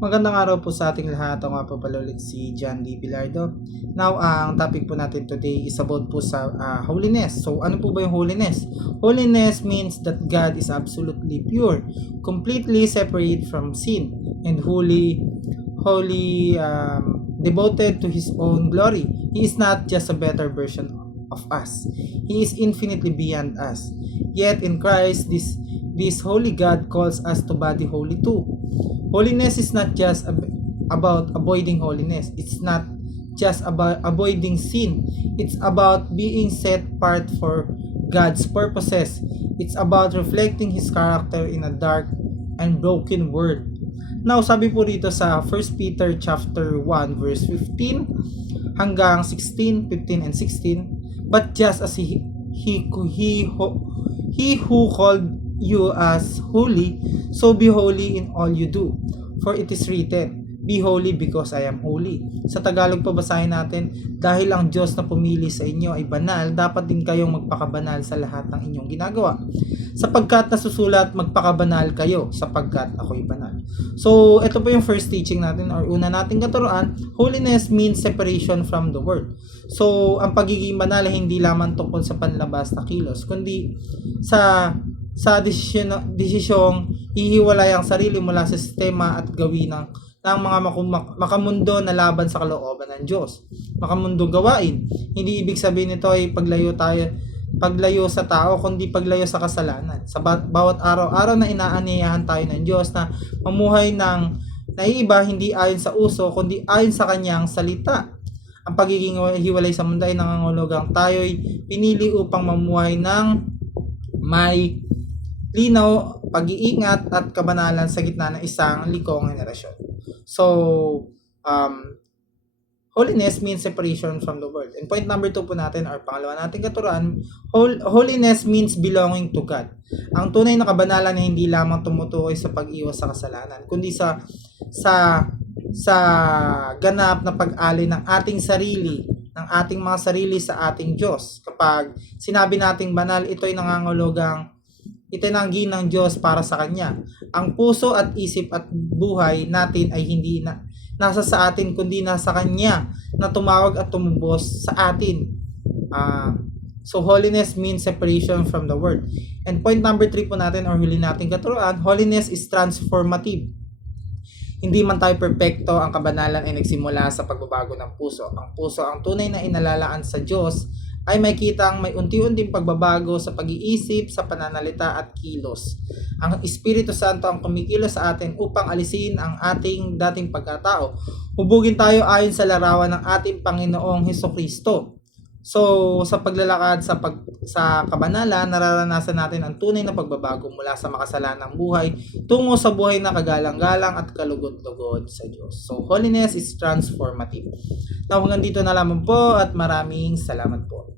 Magandang araw po sa ating lahat. Ako nga po pala ulit si John D. Bilardo. Now, ang topic po natin today is about po sa holiness. So, ano po ba yung holiness? Holiness means that God is absolutely pure, completely separate from sin, and devoted to His own glory. He is not just a better version of us. He is infinitely beyond us. Yet in Christ, this holy God calls us to body holy too. Holiness is not just about avoiding holiness. It's not just about avoiding sin. It's about being set apart for God's purposes. It's about reflecting His character in a dark and broken world. Now, sabi po dito sa 1 Peter chapter 1 verse 15 hanggang 16, 15 and 16, but just as he who called you as holy, so be holy in all you do. For it is written, be holy because I am holy. Sa Tagalog po basahin natin, dahil ang Diyos na pumili sa inyo ay banal, dapat din kayong magpakabanal sa lahat ng inyong ginagawa. Sapagkat nasusulat, magpakabanal kayo sapagkat ako'y banal. So, ito po yung first teaching natin or una nating katuruan. Holiness means separation from the world. So, ang pagiging banal ay hindi lamang tungkol sa panlabas na kilos, kundi sa desisyong ihiwalay ang sarili mula sa sistema at gawin ng mga makamundo na laban sa kalooban ng Diyos. Makamundo gawain. Hindi ibig sabihin nito ay paglayo sa tao, kundi paglayo sa kasalanan. Sa bawat araw-araw na inaaniyahan tayo ng Diyos na mamuhay ng naiiba, hindi ayon sa uso, kundi ayon sa kanyang salita. Ang pagiging hiwalay sa mundo ay nangangahulugang tayo'y pinili upang mamuhay ng may linaw, pag-iingat at kabanalan sa gitna ng isang likong henerasyon. So, holiness means separation from the world. And point number 2 po natin, or pangalawa nating katuruan, holiness means belonging to God. Ang tunay na kabanalan ay hindi lamang tumutukoy sa pag-iwas sa kasalanan, kundi sa ganap na pag-alay ng ating sarili, ng ating mga sarili sa ating Diyos. Kapag sinabi nating banal, ito'y nangangahulugang itinanggi ng Diyos para sa Kanya. Ang puso at isip at buhay natin ay hindi nasa sa atin, kundi nasa Kanya na tumawag at tumubos sa atin. So, holiness means separation from the world. And point number 3 po natin, or huli natin katuruan, holiness is transformative. Hindi man tayo perpekto, ang kabanalan ay nagsimula sa pagbabago ng puso. Ang puso ang tunay na inalalaan sa Diyos ay may kitang may unti-unting pagbabago sa pag-iisip, sa pananalita at kilos. Ang Espiritu Santo ang kumikilos sa atin upang alisin ang ating dating pagkatao. Hubugin tayo ayon sa larawan ng ating Panginoong Hesukristo. So, sa paglalakad sa kabanalan, nararanasan natin ang tunay na pagbabago mula sa makasalanang buhay tungo sa buhay na kagalang-galang at kalugod-lugod sa Diyos. So, holiness is transformative. Now, hanggang dito na lamang po at maraming salamat po.